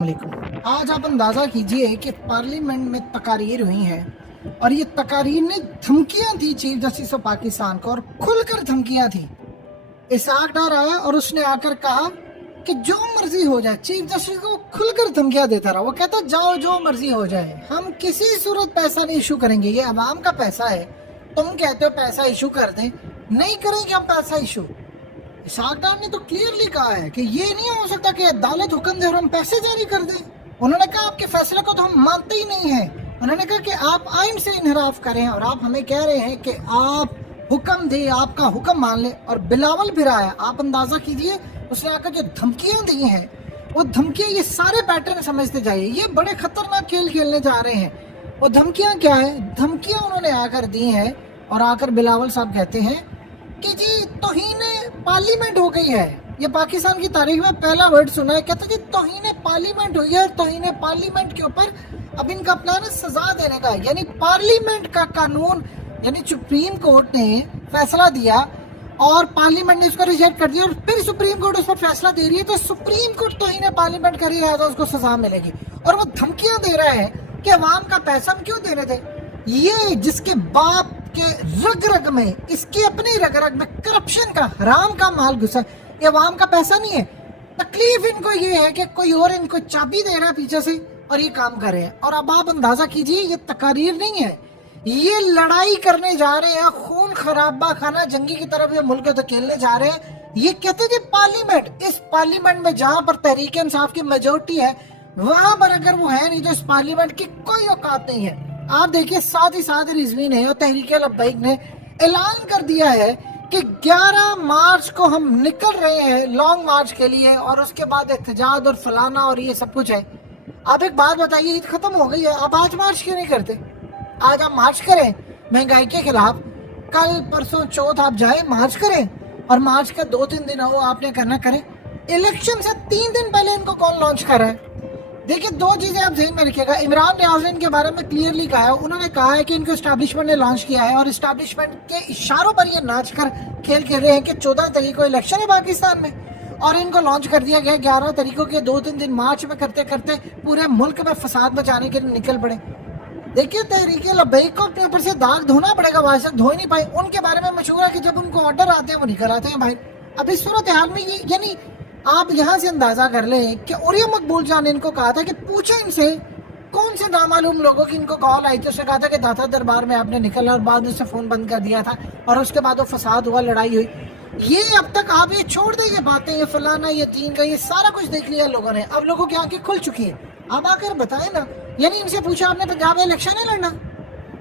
वालेकुम। आज आप अंदाज़ा कीजिए कि पार्लियामेंट में तकारीर हुई हैं और ये तकारीर ने धमकियां दी चीफ जस्टिस ऑफ पाकिस्तान को, और खुलकर धमकियां थी। इसाक डार आया और उसने आकर कहा कि जो मर्जी हो जाए। चीफ जस्टिस को खुलकर धमकियां देता रहा। वो कहता जाओ जो मर्जी हो जाए, हम किसी सूरत पैसा नहीं इशू करेंगे, ये अवाम का पैसा है। तुम कहते हो पैसा इशू कर दें, नहीं करेंगे हम पैसा इशू। इसाक डार ने तो क्लियरली कहा है कि ये नहीं हो सकता कि अदालत हुक्म दे और हम पैसे जारी कर दें। उन्होंने कहा आपके फैसले को तो हम मानते ही नहीं हैं। उन्होंने कहा कि आप आइन से इनहराफ करें और आप हमें कह रहे हैं कि आप हुक्म दे, आपका हुक्म मान ले। और बिलावल फिर आया, आप अंदाजा कीजिए उसने आकर जो धमकियां दी हैं, वो धमकियां, ये सारे पैटर्न समझते जाइए, ये बड़े खतरनाक खेल खेलने जा रहे हैं। वो धमकियां क्या है? धमकियां उन्होंने आकर दी हैं और आकर बिलावल साहब कहते हैं कि जी तौहीन पार्लियामेंट हो गई है। ये पाकिस्तान की तारीख में पहला वर्ड सुना है। कहते जी तौहीन पार्लियामेंट हुई है। तौहीन पार्लियामेंट के ऊपर अब इनका प्लान है सजा देने का, यानी पार्लियामेंट का कानून, यानी सुप्रीम कोर्ट ने फैसला दिया और पार्लियामेंट ने उसको रिजेक्ट कर दिया और फिर सुप्रीम कोर्ट उस पर फैसला दे रही है, तो सुप्रीम कोर्ट तौहीन पार्लियामेंट कर ही रहा था, उसको सजा मिलेगी। और वो धमकियां दे रहा है कि अवाम का पैसा हम क्यों देने थे। ये जिसके बाप के रग रग में, इसकी अपनी रग रग में करप्शन का, हराम का माल घुसा, ये अवाम का पैसा नहीं है। तकलीफ इनको ये है कि कोई और इनको चाबी दे रहा है पीछे से और ये काम कर रहे हैं। और अब आप अंदाजा कीजिए, ये तकारीर नहीं है, ये लड़ाई करने जा रहे हैं, खून खराबा खाना जंगी की तरफ ये मुल्क धकेलने जा रहे हैं। ये कहते थे पार्लियामेंट, इस पार्लियामेंट में जहां पर तहरीक इंसाफ की मेजोरिटी है, वहां पर अगर वो है नहीं, तो इस पार्लियामेंट की कोई औकात नहीं है। आप देखिए, साथ ही साथ रिजवी ने और तहरीक लब्बैक ने ऐलान कर दिया है कि 11 मार्च को हम निकल रहे हैं लॉन्ग मार्च के लिए, और उसके बाद एहतजाज और फलाना और ये सब कुछ है। आप एक बात बताइए, ईद खत्म हो गई है, आप आज मार्च क्यों नहीं करते? आज आप मार्च करें महंगाई के खिलाफ, कल परसों चौथ आप जाए मार्च करें, और मार्च का 2-3 दिन हो आपने करना करें। इलेक्शन से 3 दिन पहले इनको कौन लॉन्च कर रहा है? देखिए, दो चीजें आप ध्यान में रखिएगा। इमरान नियाज़ ने इनके बारे में क्लियरली कहा है, उन्होंने कहा है कि इनको एस्टैब्लिशमेंट ने लॉन्च किया है और एस्टैब्लिशमेंट के इशारों पर ये नाच कर खेल खेल रहे हैं कि 14 तारीख को इलेक्शन है पाकिस्तान में और इनको लॉन्च कर दिया गया 11 तारीखों के 2-3 दिन मार्च में करते करते पूरे मुल्क में फसाद मचाने के लिए निकल पड़े। देखिए, तहरीक लब्बैक को अपने ऊपर से दाग धोना पड़ेगा, आज तक धो ही नहीं पाए। उनके बारे में मशहूर है कि जब उनको ऑर्डर आते हैं वो निकल आते हैं भाई। अब इस सूरत हाल में ये, यानी आप यहाँ से अंदाजा कर लें कि उरिया मकबूल जान ने इनको कहा था कि पूछे इनसे कौन से नामालूम लोगों की इनको कॉल आई थी। उसने कहा था कि दाता दरबार में आपने निकला और बाद में उससे फोन बंद कर दिया था और उसके बाद वो फसाद हुआ, लड़ाई हुई। ये अब तक आप ये छोड़ दें, ये बातें, ये फलाना, ये दीन का, ये सारा कुछ देख लिया लोगों ने। अब लोगों की आंखें खुल चुकी है। अब आकर बताएं ना, यानी इनसे पूछा आपने पंजाब में इलेक्शन है लड़ना,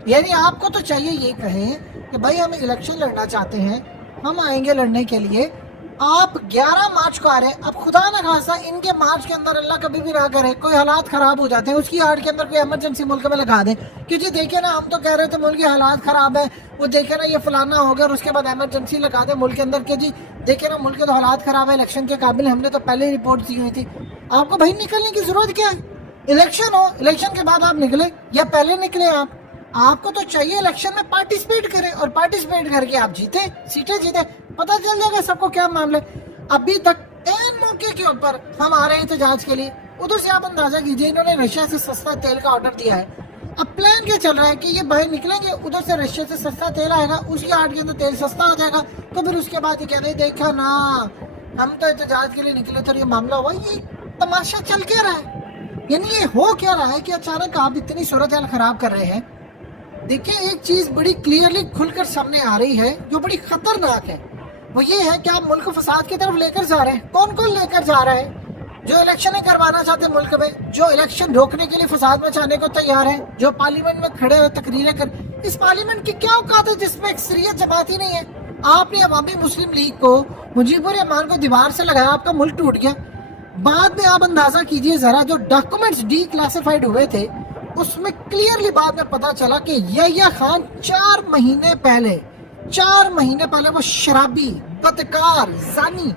यानी आपको तो चाहिए ये कहें कि भाई हम इलेक्शन लड़ना चाहते हैं, हम आएंगे लड़ने के लिए। आप 11 मार्च को आ रहे हैं। अब खुदा न खासा इनके मार्च के अंदर, अल्लाह कभी भी ना करे, कोई हालात खराब हो जाते हैं, उसकी आड़ के अंदर कोई इमरजेंसी मुल्क में लगा दें कि जी देखिए ना, हम तो कह रहे थे मुल्क के हालात खराब है, वो देखे ना ये फलाना हो गया, और उसके बाद इमरजेंसी लगा दे मुल्क के अंदर के जी देखे ना मुल्क के तो हालात खराब है, इलेक्शन के काबिल हमने तो पहले रिपोर्ट दी हुई थी। आपको भाई निकलने की जरूरत क्या है? इलेक्शन हो, इलेक्शन के बाद आप निकले या पहले निकले, आपको तो चाहिए इलेक्शन में पार्टिसिपेट करें और पार्टिसिपेट करके आप जीते, सीटें जीते, पता चल जाएगा सबको क्या मामला है। अभी तक एन मौके के ऊपर हम आ रहे हैं एहतजाज के लिए, उधर से आप अंदाजा कीजिए इन्होंने रशिया से सस्ता तेल का ऑर्डर दिया है। अब प्लान क्या चल रहा है कि ये बाहर निकलेंगे, उधर से रशिया से सस्ता तेल आएगा, उसकी आड़ के अंदर तेल सस्ता हो जाएगा, तो फिर उसके बाद ये कह रहे देखा ना हम तो एहतजाज के लिए निकले थे, ये मामला हुआ। ये तमाशा चल क्या रहा है? यानी ये हो क्या रहा है कि अचानक आप इतनी सूरत हाल खराब कर रहे हैं? देखिए, एक चीज बड़ी क्लियरली खुलकर सामने आ रही है जो बड़ी खतरनाक है, वो ये है कि आप मुल्क को फसाद की तरफ लेकर जा रहे हैं। कौन कौन लेकर जा रहा है? जो इलेक्शन करवाना चाहते हैं मुल्क में, जो इलेक्शन रोकने के लिए फसाद मचाने को तैयार है, जो पार्लियामेंट में खड़े हुए तकरीरें कर। इस पार्लियामेंट की क्या औकात है जिसमें अक्सरियत जमात ही नहीं है? आपने अवामी मुस्लिम लीग को, मुजीबुर रहमान को दीवार से लगाया, आपका मुल्क टूट गया। बाद में आप अंदाजा कीजिए जरा, जो डॉक्यूमेंट्स डी क्लासिफाइड हुए थे उसमें क्लियरली बाद में पता चला कि यहया खान 4 महीने पहले वो शराबी, बदकार, जानी,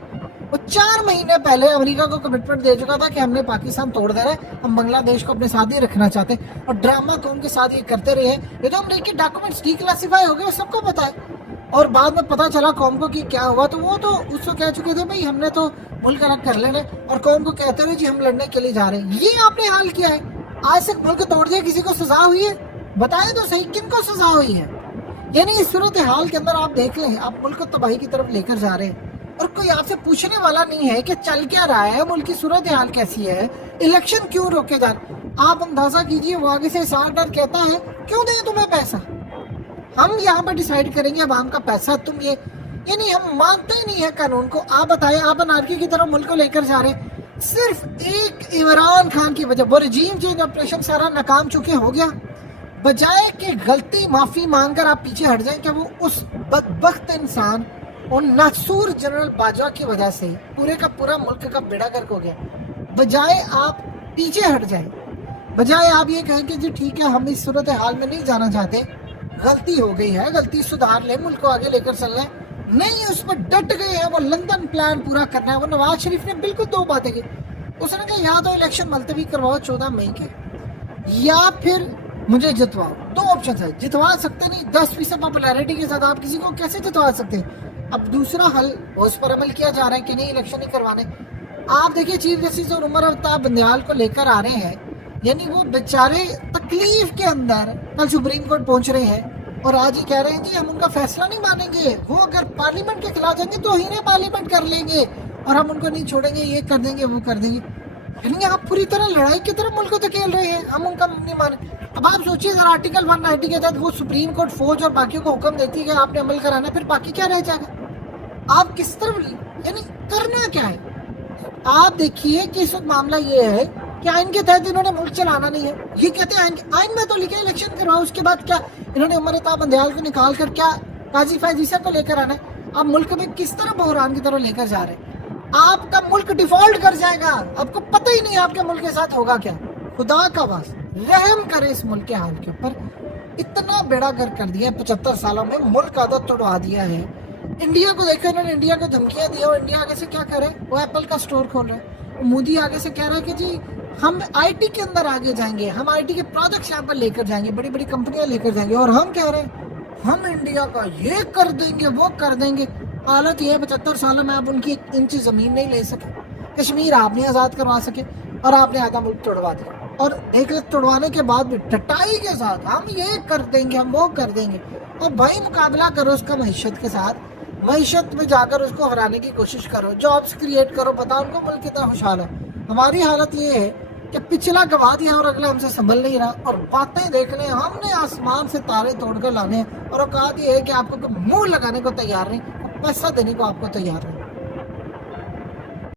वो 4 महीने पहले अमेरिका को कमिटमेंट दे चुका था कि हमने पाकिस्तान तोड़ देना है, हम बांग्लादेश को अपने साथ ही रखना चाहते हैं, और ड्रामा तो उनके साथ ये करते रहे हैं। ये तो अमेरिकी डॉक्यूमेंट्स डिक्लासिफाई हो गए, वो सबको पता है। اور بعد میں پتا چلا قوم کو کہ کیا ہوا، تو وہ تو اس کو کہہ چکے تھے بھائی ہم نے تو ملک الگ کر لینا، اور قوم کو کہتے رہے جی ہم لڑنے کے لیے جا رہے ہیں۔ یہ آپ نے حال کیا ہے، آج تک ملک توڑ دیا، کسی کو سزا ہوئی ہے؟ بتائیں تو صحیح کن کو سزا ہوئی ہے؟ یعنی اس صورتحال کے اندر آپ دیکھ لیں، آپ ملک کو تباہی کی طرف لے کر جا رہے ہیں، اور کوئی آپ سے پوچھنے والا نہیں ہے کہ چل کیا رہا ہے، ملک کی صورتحال کیسی ہے، الیکشن کیوں روکے جا رہے ہیں۔ آپ اندازہ کیجئے وہ آگے سے اسحاق ڈار کہتا ہے کیوں دیں تمہیں پیسہ، ہم یہاں پر ڈیسائیڈ کریں گے عوام کا پیسہ، تم یہ، یعنی ہم مانتے ہی نہیں ہے قانون کو۔ آپ بتائیں، آپ انارکی کی طرف ملک کو لے کر جا رہے ہیں، صرف ایک عمران خان کی وجہ، وہ رجیم چینج آپریشن سارا ناکام چکے ہو گیا، بجائے کہ غلطی معافی مانگ کر آپ پیچھے ہٹ جائیں کہ وہ اس بدبخت انسان اور ناسور جنرل باجوہ کی وجہ سے پورے کا پورا ملک کا بیڑا گرک ہو گیا، بجائے آپ پیچھے ہٹ جائیں، بجائے آپ یہ کہیں کہ جی ٹھیک ہے ہم اس صورتحال میں نہیں جانا چاہتے، غلطی ہو گئی ہے، غلطی سدھار لیں، ملک کو آگے لے کر چل رہے ہیں، نہیں اس پر ڈٹ گئے ہیں، وہ لندن پلان پورا کرنا ہے۔ وہ نواز شریف نے بالکل دو باتیں کی، اس نے کہا یا تو الیکشن ملتوی کرواؤ 14 مئی کے، یا پھر مجھے جتواؤ۔ دو آپشن ہے، جتوا سکتے نہیں، 10% پاپولیرٹی کے ساتھ آپ کسی کو کیسے جتوا سکتے ہیں؟ اب دوسرا حل اس پر عمل کیا جا رہا ہے کہ نہیں الیکشن ہی کروانے۔ آپ دیکھیے چیف جسٹس اور عمر الطاف بندیال کو لے کر آ رہے ہیں، یعنی وہ بیچارے تکلیف کے اندر کل سپریم کورٹ پہنچ رہے ہیں، اور آج ہی کہہ رہے ہیں جی ہم ان کا فیصلہ نہیں مانیں گے، وہ اگر پارلیمنٹ کے خلاف جائیں گے تو ہی پارلیمنٹ کر لیں گے، اور ہم ان کو نہیں چھوڑیں گے، یہ کر دیں گے وہ کر دیں گے۔ یعنی آپ پوری طرح لڑائی کی طرف ملک کو دھکیل رہے ہیں، ہم ان کا نہیں مانیں۔ اب آپ سوچیے اگر آرٹیکل 190 کے تحت وہ سپریم کورٹ فوج اور باقیوں کو حکم دیتی ہے کہ آپ نے عمل کرانا ہے، پھر باقی کیا رہ جائے گا؟ آپ کس طرف، یعنی کرنا کیا ہے؟ آپ دیکھیے کہ اس وقت معاملہ یہ ہے کہ آئین کے تحت انہوں نے ملک چلانا نہیں ہے، یہ کہتے ہیں آئین میں تو لکھے الیکشن کرواؤ، اس کے بعد کیا انہوں نے عمر الطاف بندیال کو نکال کر کیا قاضی فیض عیسیٰ کو لے کر آنا ہے؟ آپ ملک میں کس طرح بحران کی طرح لے کر جا رہے ہیں؟ آپ کا ملک ڈیفالٹ کر جائے گا، آپ کو پتہ ہی نہیں آپ کے ملک کے ساتھ ہوگا کیا۔ خدا کا واسطہ رحم کرے اس ملک کے حال کے اوپر، اتنا بیڑا گر کر دیا 75 سالوں میں، ملک عادت توڑوا دیا ہے۔ انڈیا کو دیکھو، انہوں نے انڈیا کو دھمکیاں دی، اور انڈیا آگے سے کیا کر رہے ہیں، وہ ایپل کا سٹور کھول رہے ہیں، مودی آگے سے کہہ رہا ہے کہ جی ہم آئی ٹی کے اندر آگے جائیں گے، ہم آئی ٹی کے پروڈکٹس یہاں پر لے کر جائیں گے، بڑی بڑی کمپنیاں لے کر جائیں گے، اور ہم کہہ رہے ہیں ہم انڈیا کا یہ کر دیں گے وہ کر دیں گے۔ حالت یہ ہے 75 سالوں میں آپ ان کی 1 انچ زمین نہیں لے سکے، کشمیر آپ نہیں آزاد کروا سکے، اور آپ نے آدھا ملک توڑوا دیا، اور ایک توڑوانے کے بعد بھی ٹٹائی کے ساتھ ہم یہ کر دیں گے ہم وہ کر دیں گے۔ اور بھائی مقابلہ کرو اس کا معیشت کے ساتھ، معیشت میں جا کر اس کو ہرانے کی کوشش کرو، جابس کریٹ کرو، بتاؤ ان کو ملک کتنا خوشحال ہے۔ ہماری حالت یہ ہے کہ پچھلا گوا دیا اور اگلا ہم سے سنبھل نہیں رہا، اور باتیں دیکھ لیں ہم نے آسمان سے تارے توڑ کر لانے ہیں، اور اوقات یہ ہے کہ آپ کو منہ لگانے کو تیار نہیں، پیسہ دینے کو آپ کو تیار نہیں۔